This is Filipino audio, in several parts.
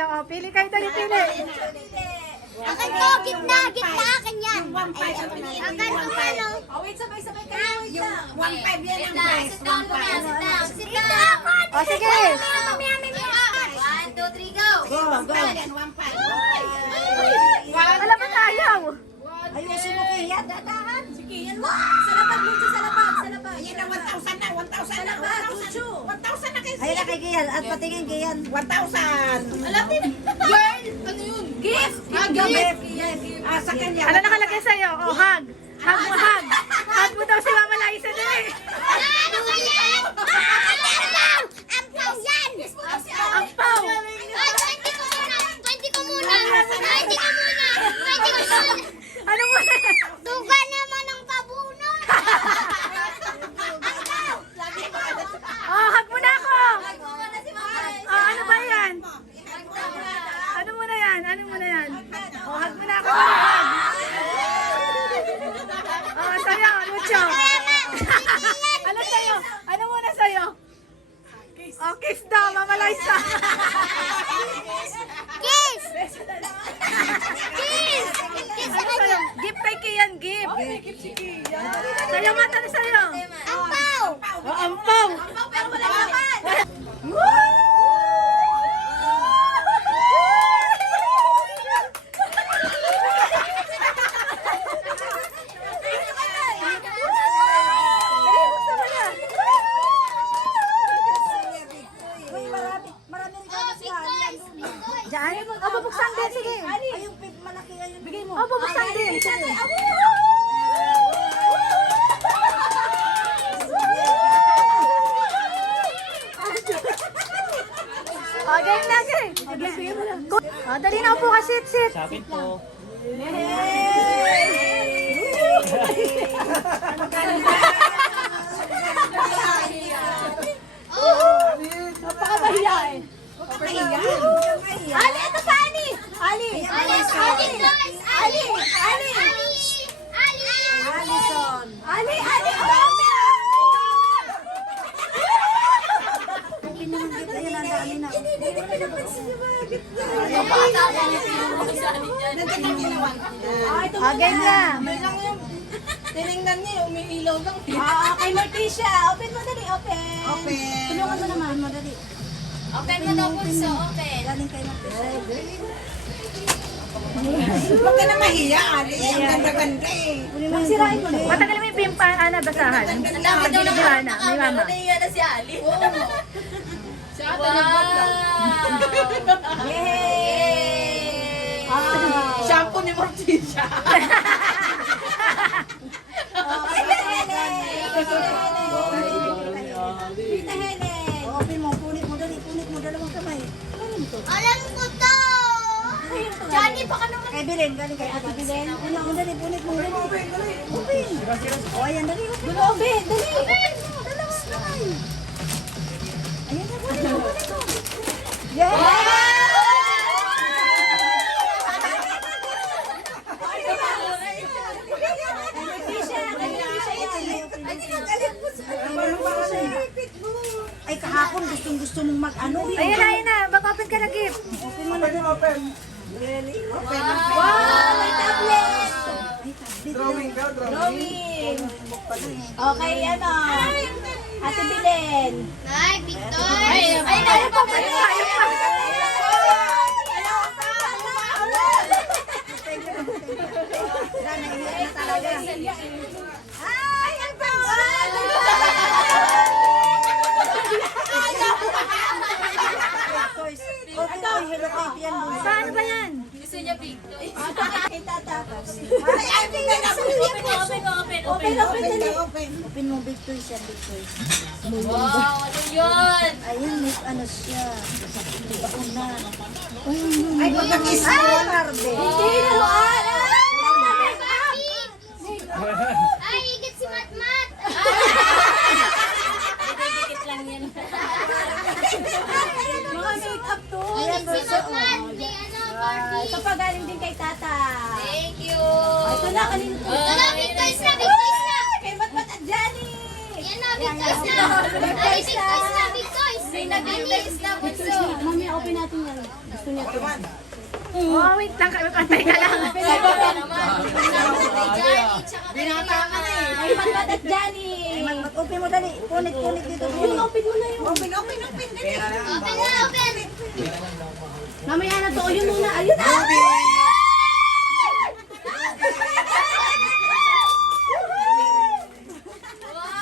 sa'yo. O, pili kayo dali, pili. Akin ko, gitna, akin yan. Akin ko, ano? Oh, wait, sabay-sabay kayo. Wait lang. 1.5 yan ang price. Sit down muna, sit down. O, sige. 1, 2, 3, go. Go, go. 1.5. Wala ba tayo? Ayusin mo kaya, dadahan. Sige, yan mo. Sa lapag, Lucho, sa lapag, sa lapag. Ayan na, 1,000 na, 1,000 na, 1,000 na kayo. Ayun na kay Giyan. At patingin Giyan. 1,000. Alam din. Girl, ano yun? Gift. Gift. Sa kanya. Ano nakalagay sa'yo? O, hug. Hug mo, hug. Hug mo daw si Mama Liza dali. Ano ba yan? Ang pau yan. Ang pau. Ay, 20 ko muna. 20 ko muna. 20 ko muna. 20 ko muna. Ano mo na? Duga naman ang pabuno. O, hug mo na ako. O, ano ba yan? Ano mo na yan? Ano mo na yan? O, hug mo na ako. O, sa'yo, Lucho. Ano sa'yo? Ano muna sa'yo? O, kiss daw, Mama Liza. Kiss. Ano sa'yo? Gift kay Kian, gift. Sa'yo, mata na sa'yo. Ang pau. O, ang pau. Pero wala naman. Uy, marami rin kami si Ali. Diyan? O, bubuksan din, sige. Ay, yung pig malaki. Ayun. Bigay mo. O, bubuksan din, sige. O, game na, game. O, dali na upo ka, sit, sit. Sa akin po. Ali, ito pa, Ali. Ali. Alison. Ali, Ali. Ayun, ang dami na. O, game na. Tinignan niya, umiilaw lang. Kay Morticia. Open mo, dali, open. Open. Tulungan mo naman. Madali. Open mo daw po sa open. Galing kayo ng Huwag ka na mahiya, Ali. Ang ganda-ganda eh. Magsirain mo na. Matagal mo yung pimpa, Ana, basahan. Ang dami daw ng Ana, may mama. Naiya na si Ali. Wow! Yay! Shampoo ni Morticia. Tita Helen. Open mo. Punit mo. Dali. Punit mo. Dalawang kamay. Alam ko to! Johnny, baka naman. Kay Belen. Galing kay Ate Belen. Ano, dali. Punit mo. Dali. Open. O, ayan. Dali. Open. Open. Dali. Open mo. Dalawang kamay. Ayan na. Punit mo. Punit mo. Ay, kahapon gusto mong mag-ano. Ayun na, ayun na. Mag-open ka na, gift. Open mo na din. Open. Wow, may tablet. Drawing ka, Drawing. Okay, ano. Ate Bilen. Ay, Victor! Ay, tayo pa ba? Tayo pa. Ay, ang Saan ba yan? Gusto niya Victor. Open mo, big toys yan, big toys. Wow, ano yun? Ayun, may ano siya. Baon na. Ay, pagkakis mo. Ay, Marbe. Hindi na. Ay, higit si Matmat! Dikit lang yan. Mga make-up to. Ayan, Si Rosa. Matmat! May ano, Barbie! Ito pa galing din kay Tata. Thank you! Ito na, kanina to. Ito na, Victor's na! Victor's na! Kay Matmat at Johnny. Yan na, big toys na. Big toys na, big toys. Big toys na, bunso. Mamaya open natin yan. Gusto niya to. Oh, wait lang. Pantay ka lang. Binata ka na eh. Ay, magbadat Johnny. Mag-open mo dali. Punit dito. Yung open mo na yun. Open. Dali. Open na, open. Mamaya na to. Yun muna. Ayun na. Wow!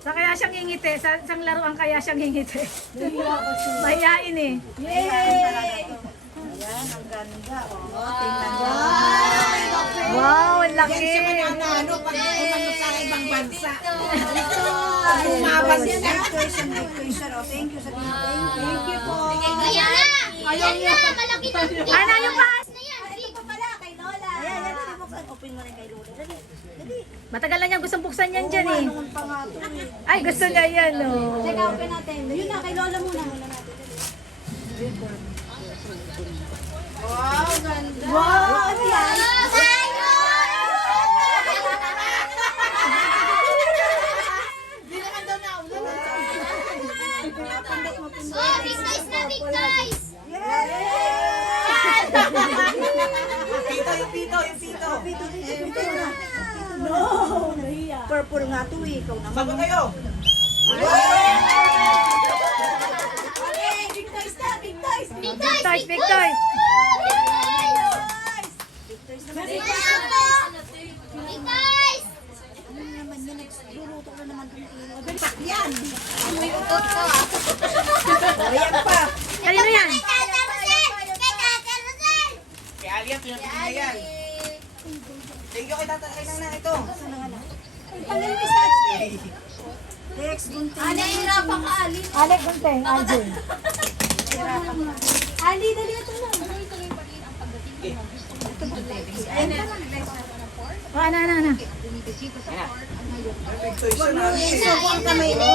Sa kaya siyang ngingiti. Sa isang laruan kaya siyang ngingiti. Mahihain eh. Yay! Ayan, ang ganda. Oh, tingnan mo. Wow, ang laki. Yan siya mananalo pag umano sa ibang bansa. Lumabas yan. Thank you sa Thank you po. Ayan na! Ayan na! Malaki na! Ano yung pass? Na yan, big. Kay Lola. Ayan, dali buksan. Open mo rin kay Lola. Dali. Matagal na niyang gustong buksan yan dyan eh. Noon pa nga to eh. Ay, gusto niya yan oh. Teka, open natin. Yun na, kay Lola muna. Muna natin. Wow, ganda. Wow, yan. Di naman daw na ulan. Oh, big toys na, big toys! Pito na. No, nahiya. Purple nga to eh. Ikaw naman. Sagot kayo. Okay, big toys na, big toys. Big toys! Toys, big toys. Big toys! Big toys! Ano naman yan? Luluto ko naman itong Yan. May utot ko ah. Ayan pa. Kanino yan? Kay Tata Rosel! Kay Tata Rosel! Kaya Alia, pinapili na yan. Thank you kay tatay na ito. Tanggal mo stats eh. Dex, gunting. Ano yung rapa ka, Ali? Alec Gunteng, Alvin. Ali, dali ito na. Oh, ano. Subukan kamay mo.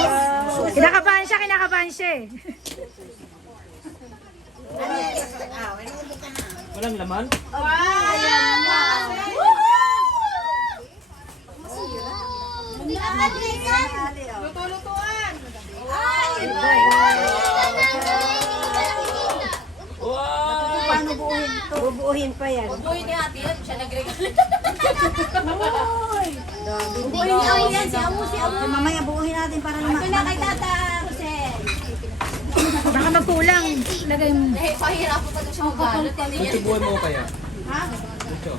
Kinakabahan siya eh. Walang laman? Ayan na. Luto-lutuan. Wow! Paano buuhin to? Bubuuhin pa yan. Uy, ni ate yun. Siya nag-regalo. Uy! Buuhin yan si Amu, si Amu. Mamaya buuhin natin para naman. Ito na kay Tata Rosel. Baka magkulang. Lagay mo. Pahirapan pa siya magbalot. Tutubuan mo kaya? Ha? Ito.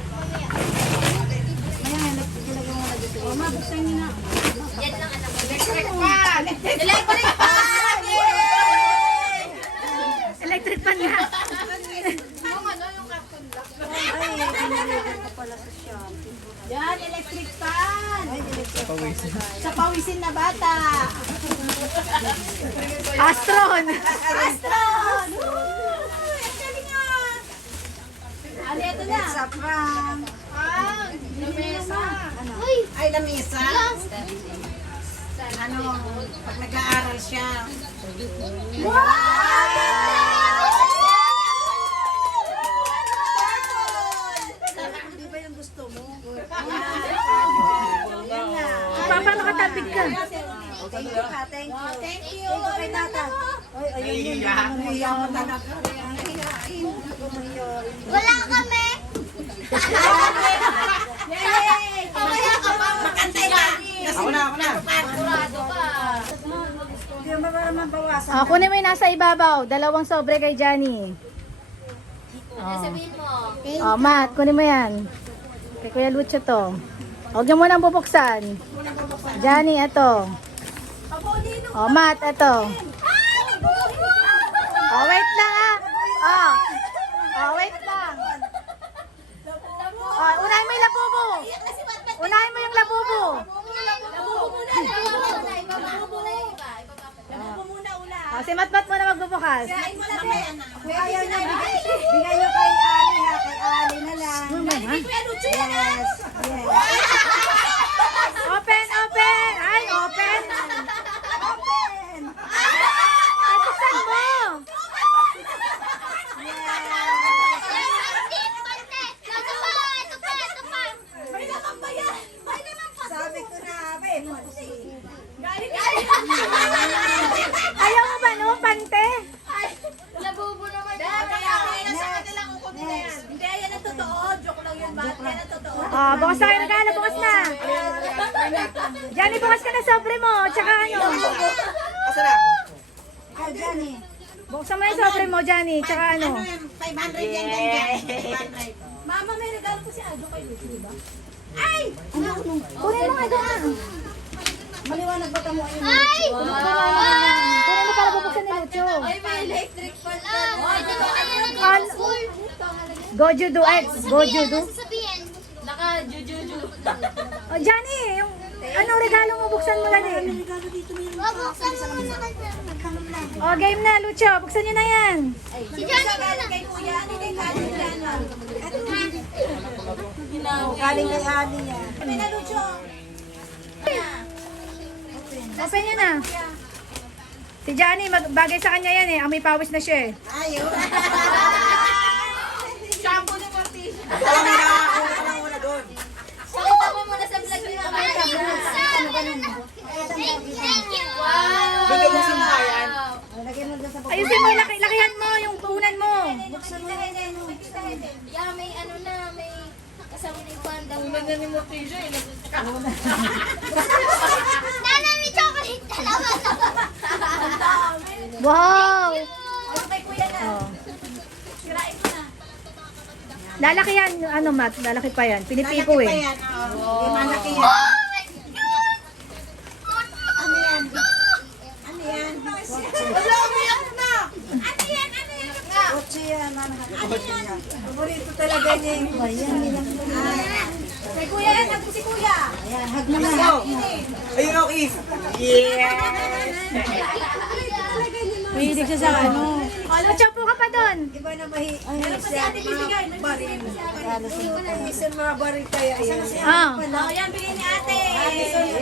Ayan, nagpagilagay mo na dito. O, mabuksan niyo na. Yan lang anak ko. Electric fan. Electric fan! Electric fan nga. Yung ano, yung cartoon block. Ay, piniligan ko pala sa Shopee. Yan, electric fan. Ay, electric Pawisin. Sa pawisin na bata. Astron. Astron! Ang galing nga. Ano, ito na. It's a prank. Ah, lamesa. Uy! Ay, lamisa. Lang! Ano, pag nag-aaral siya. Di ba yung gusto mo? Papa, nakatapig ka. Thank you ka, thank you. Thank you kay Tata. Ay, ayun yun. Nahiya mo talaga. Wala kami! Yay! Mamaya ka pa! Makantay na. Ako na. Sigurado ka! Hindi mo para mabawasan. Kunin mo yung nasa ibabaw. 2 sobre kay Johnny. Ano sabihin mo? Oh, Matt, kunin mo yan. Kay Kuya Lucho to. Huwag niyo munang bubuksan. Johnny, ito. Oh, Matt, ito. Oh, wait lang ah. Oh, wait lang. Oh, unahin mo yung labubo. Unahin mo yung labubo. Oh, si Matmat mo na magbubukas. Kung ayaw niya, bigay niyo kay Ali ha. Kay Ali na lang. Yes. Yes. Open, open. Ay, open. Open! Ay, buksan mo. Ito pa! Ito pa! May nakamba yan! May Ayaw mo ba, no? Pante? Labubo naman. Hindi, yan ang totoo. Joke lang yun, Bat. Yan ang totoo. Bukas na kayo regalo, bukas na. Johnny, bukas ka na sobre mo. Tsaka ano? Asa na? Ah, Johnny. Buksan mo yung sobre mo, Johnny. Tsaka ano? 500 yan dyan. 500. Mama, may regalo ko si Ado kay Lucy, di ba? Kunin mo nga doon. Maliwanag ba tamo yun? Ay! Kunin mo para bubuksan ni Lucho. Ay, may electric fan ka. Ay, dito ka na lang. Al- Goju do, X. Goju do. Sasabihin. Naka-jujuju. Oh, Johnny, yung anong regalo mo, buksan mo lang eh. Babuksan mo muna kasi. Oh, game na, Lucho. Buksan nyo na yan. Si Johnny muna. Kay Kuya, hindi kay Kali yan. Galing kay Ali yan. Kami na, Lucho. Open nyo na. Si Johnny, bagay sa kanya yan eh. Amoy pawis na siya eh. Shampoo ni Morticia. Kami na, una lang muna doon. Pakita mo muna sa vlog ni Mama. Thank you. Wow. Doon buksan mo nga yan. Lagyan mo doon sa Ayusin mo, lakihan mo yung puhunan mo. Yeah, may ano na, may kasama na yung pandang. Ganda ni Morticia eh. Nana, may chocolate dalawa. Wow! Ano kay Kuya na? Oh. Sirain mo na. Lalakihan, ano Matt, lalaki pa yan. Pinipipo eh. Oh my God! Wala, umiyak na. kotse yan. Paborito talaga niya yung ayan. Kay Kuya yan, natin si Kuya. Ayan, hug mo na. Ayun ako, Is. Yeah! Mahilig siya sa ano. Oh, Lucho, po ka pa doon. Iba na mahi. Ay, Si ate bibigay. May bibigay mo si ate. Isang mga baril kaya. Ayan. Ah. Oh, yan, bigay ni ate.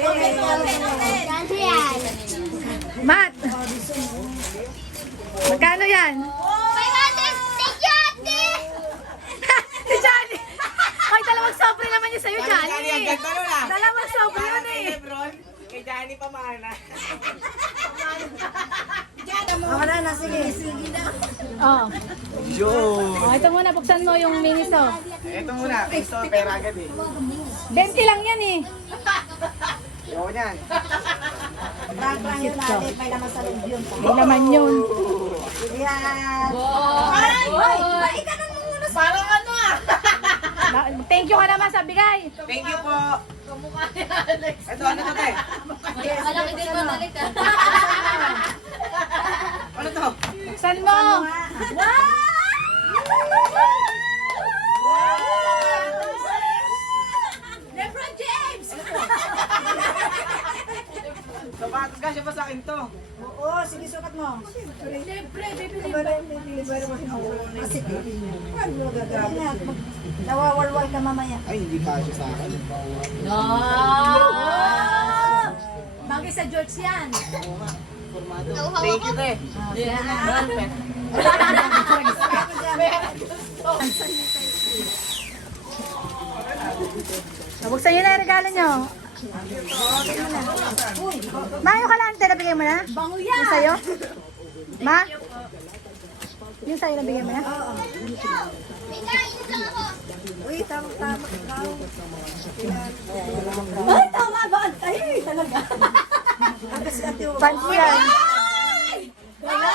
Open, open, open. Dance yan. Matt. Magkano yan? 500! Thank you, ate! Si Johnny. Ay, dalawang sobre naman yun sa'yo, Johnny, Johnny. ang ganda nun ah. Dalawang sobre yun Kay eh. Lebron, kay Johnny pamana. Ako na, sige. Oh. Yun. Oh, ito muna, buksan mo yung miniso. Ito muna, gusto pera agad eh. 20 lang yan eh. Ayoko niyan. Prank-prank yun natin. May laman sa loob yun. May laman yun. Ayan. Ay, ganun mo muna. Parang ano ah. Thank you ka naman sa bigay. Thank you po. Kamukha ni Alex. Ito, ano to te? Malaki din manalik ah. Ano to? Buksan mo. Lebron James! Sapatos ka, siya pa sa akin to. Oo, sige, sukat mo. Siyempre, bibili Iba rin, iba rin. Kasi, ano mo gagamit? Nawawalwal ka mamaya. Ay, hindi pa siya sa akin. Bagay sa George yan. Thank you te. Buksan nyo na yung regalo nyo. Ma, yung kalante, nabigay mo na? Bango Yung yan. sa'yo? Ma? Yung sa'yo, nabigay mo na? May kain lang ako. Uy, tama. Ay, tama ba? Ay, talaga. Kasi ate, Pants yan. Wala,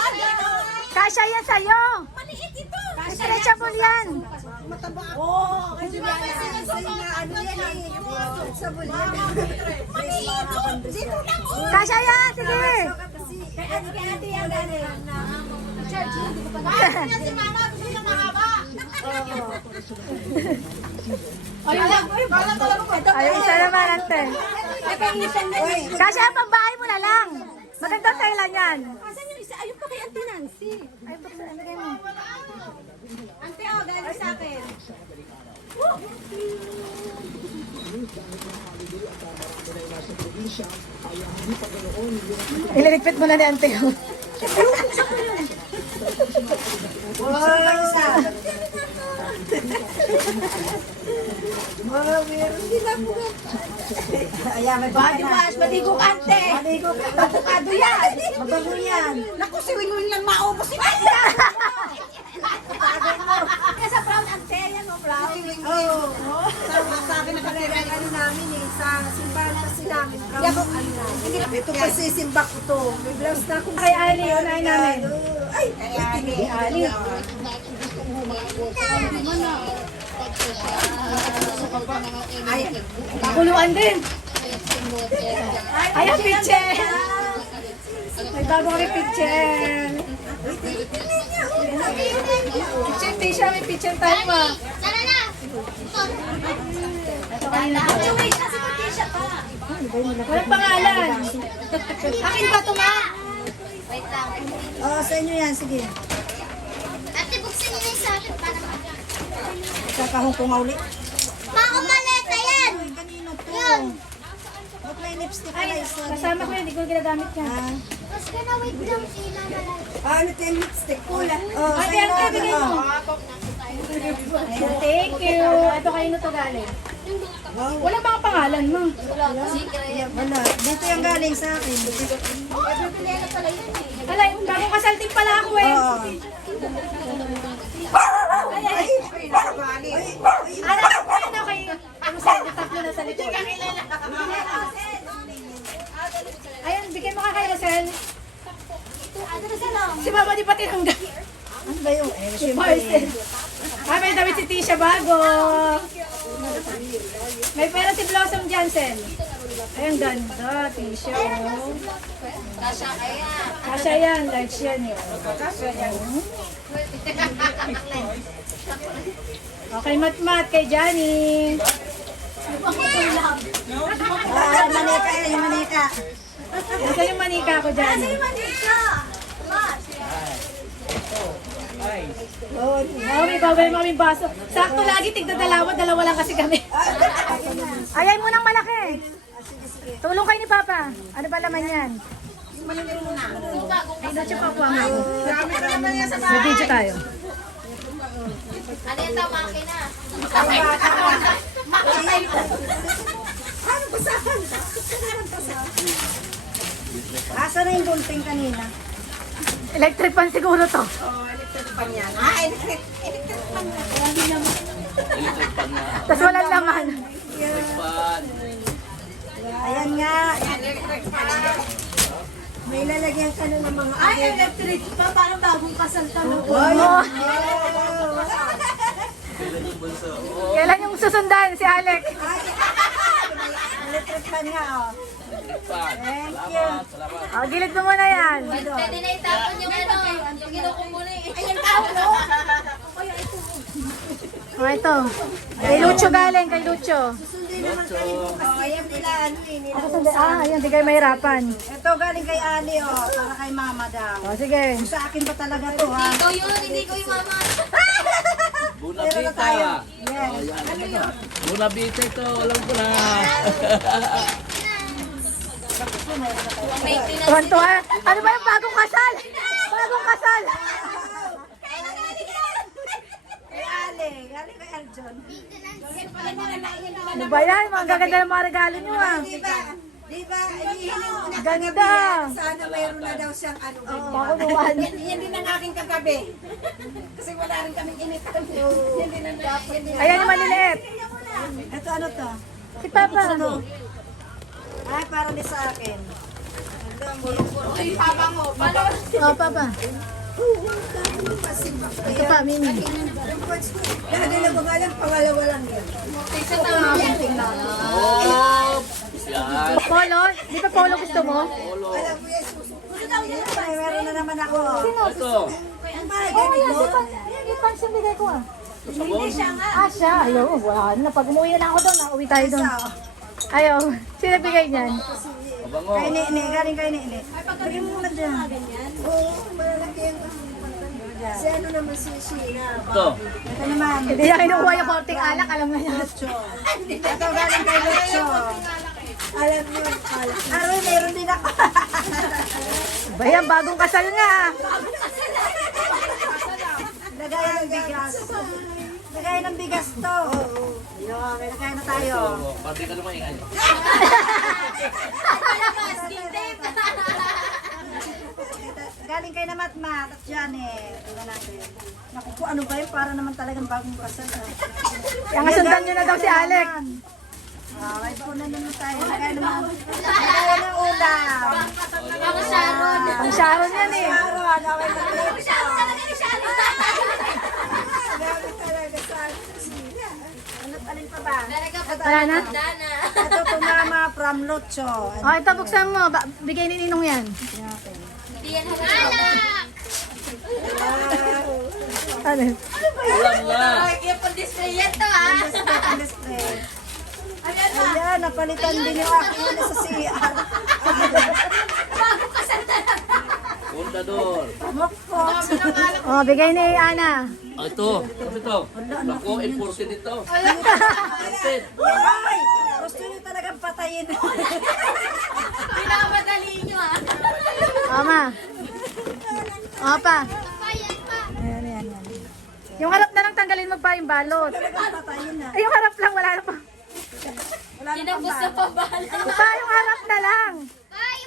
Kasha yan sa'yo. maliit ito. Stretchable yan. Oo, kasi ba sa'yo na ano yan eh. Sa bulyan. Dito lang. Kasha yan, sige. Kay ate yan. George, hindi ko pa na. Si Mama, gusto niya mahaba. Ayun lang. Parang talaga pa. Ayun, isa naman, ante. Kasha, ang pambahay mo na lang. Magandang kailan yan. Asan yung isa? Ayun pa kay Auntie Nancy. Ay, buksan, lagay mo. Ante, oh, galing sa akin. Ililigpit mo na ni ante. Wow! Mga meron din ako. Ayan, may body wash, maligo ka, ante. Maligo ka, matukado yan. Mabago yan. Naku, si Wing lang maubos si Manda. Sa brown ante, yan o, brown. Oo. Sa akin nakatira ano namin eh, sa simbahan kasi namin. Brown ano namin. Ito kasi simba ko to. May blouse na ako. Kay Ali, unahin namin. Ay, kay Ali. Ay, Pakuluan din. Ayan, picture. May bago kami picture. Picture, Tisha, may picture tayo pa. Tara na! Ito kanina. Wait, kasi mag-tisha pa. Walang pangalan. Akin ba ito, ma? Wait lang. oh, sa inyo yan, sige. Ate, buksan niyo na yung sa akin para Kakahong ko nga uli. Mga maleta yan! Kanino to? Yun! Ba't may lipstick pala isa? Kasama ko yun, hindi ko ginagamit yan. Ah, Mas ka na, wait lang. Sila na lang. ano ito yung lipstick? Pula. Oh, Ate, sa'yo Ate, na, bigay oh. mo. Thank you. Ito kayo to galing. Wow. Wala bang pangalan mo? Wala. Dito yung galing sa akin. Wala, bagong kasal din pala ako eh. Oo. Anak ko yun ako kayo. Ano sa tatlo na sa likod. Ayan, bigyan mo ka kay Rosel. Si Mama di pa tinanggal. Ano ba yung? Eh, Si Marcel. Ay, may damit si Tisha bago. May pera si Blossom Jansen. Ay, ang ganda, Tisha. Oh. Kasha yan, large yan yun. Okay, mat-mat kay Johnny. Manika yan, yung manika. Ito yung manika ko, Johnny. Oh, may bawal mo kaming baso. Sakto lagi, tigdadalawa, dalawa lang kasi kami. Ayay mo ng malaki. Tulong kayo ni Papa. Ano ba laman yan? Ay, Lucho pa po ang ako. May video tayo. Ano yung tamaki na? Asa na yung gulping kanina? Electric pan siguro to. Electric pan na. Tapos walang laman. Electric pan. Ayan nga. May lalagyan ka na ng mga electric pa. Parang bagong kasal ka na. Oh, Kailan yung bunso? kailan yung susundan si Alec? Electric pan nga, oh. Electric pan. Thank you. Salamat. Oh, gilid mo muna yan. Pwede na itapon yung ano, yung kinukumulo eh. Ayan Oh, ito. Kay Lucho galing, kay Lucho. Susundin naman kayo bukas. Oh, ayan nila, ano eh. Nila. Ako sandi. Ah, ayun, di kayo mahirapan. Ito galing kay Ali, oh. Para kay Mama daw. Oh, sige. Sa akin pa talaga to, ha? Ikaw yun, hindi ko yung mama. Meron na tayo. Bunabita. Yes. Ano yun? Bunabita ito. Alam ko na. Tuwan-tuwa. Ano ba yung bagong kasal? Bagong kasal. Kay Ali. Galing kay Aljon. Ano ba yan? Mga gaganda ng mga regalo nyo ah. Diba, inihiling mo na Ganda. kagabi. Sana mayroon na daw siyang ano. Pakuluan. Yan din ang aking kagabi. Kasi wala rin kaming initan. Yan din ang dapat. Ayan yung maliliit. Ito ano to? Si Papa. Ay, para din sa akin. Oh, Papa. Ito pa, Mimi. Lagi na ba lang, pangalawa lang yan. Oh! Yan. Polo? Di ba polo gusto mo? Alam mo yan, susunod. Ay, meron na naman ako. Ito. Ay, Oh, ganito. yan. Si Pan. Si Pan yung bigay ko ah. Sabon. Ah, siya. Ayaw, wala na. Pag umuwi na lang ako doon, nauwi tayo doon. Ayaw. Sino bigay niyan? Mabango. Kay Nene, galing kay Nene. Lagyan mo muna dyan. Oo, malaki yung si ano naman si Sheena. Ito. Ito naman. Hindi na kinukuha yung konting alak. Alam mo yan. Ito galing kay Lucho. Alam mo yung alak. Aroy, meron din ako. Ba yan, bagong kasal nga. Lagayan ng bigas. Lagayan kaya ng bigas to. Ayun, may nakain na tayo. So, pati ka naman ingay. Galing kay na Matmat at Janet. Tingnan natin. Naku po, ano ba yun? Para naman talagang bagong kasal. Yung kasundan nyo na daw si Alex. May po na naman tayo. Kaya naman. Kaya ng ulam. Ako Sharon. Ang Sharon yan eh. Sharon, okay na tayo. Sharon talaga ni Sharon. Grabe talaga sa alin pa ba? Wala na? Dana. Ito tumama from Lucho. O, ito buksan mo. Bigay ni Ninong yan. Hindi yan halala. Ano? Ulam na. Yung pang-display yan to ah. Ayan, napalitan din yung aking ulo sa CR. Bago kasal talaga. Puntador. Mukpok. O, bigay ni Ana. Ah, ito. Ano ito? Naku, important ito. Important. Ay, gusto nyo talagang patayin. Pinamadali nyo ah. Ama. O, pa. Payan pa. Ayan, ayan, ayan. Yung harap na lang tanggalin mo pa yung balot. Talagang patayin na. Ay, yung harap lang. Wala na pa. Wala na pang Kinabos na pabala. Pa, yung harap na lang.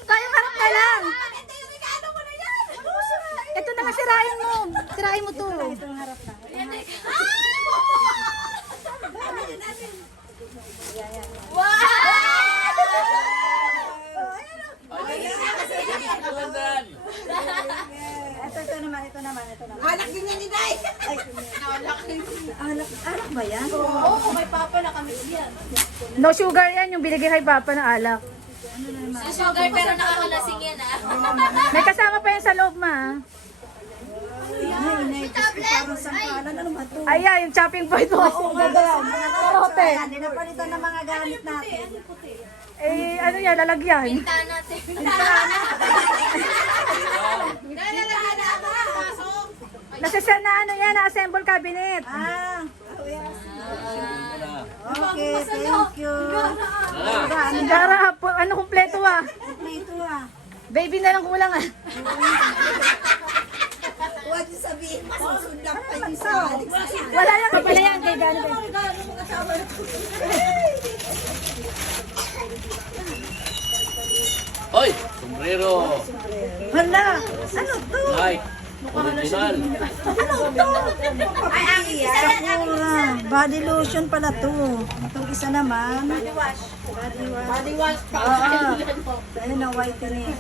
Pa, yung harap na lang. Ito yung regalo mo na yan. Ito na nga, sirain mo. Sirain mo to. Itong harap na. Ito naman, ito naman, ito naman. Anak din yan ni Day. Alak ba yan? Oo, may papa na kami yan. No sugar yan, yung binigay kay Papa na alak. Sa sugar pero nakakalasing yan ah. May kasama pa yan sa loob, ma. Ay, inaitis ko parang sangkalan. Ano ba ito? Ayan, yung chopping board mo. Karote. Ayan, dinapalitan ng mga gamit natin. Eh, ano yan, lalagyan. Pinta natin. Nasasyan na ano yan, na-assemble cabinet. Ah, Sabihin mo na. okay, thank you. Wala. Ang garap, ano kumpleto ah. Ito ah. Baby na lang kulang ah. Huwag niyo sabihin, masusundan pa yung sa Alex. Wala yan, kapala yan. Kay Gano ba? Hoy! Sombrero. Hala, ano to? Like. Original. Sakura. Body lotion pala to. Itong isa naman. Body wash. Body wash. Oo. Ayun na whitening.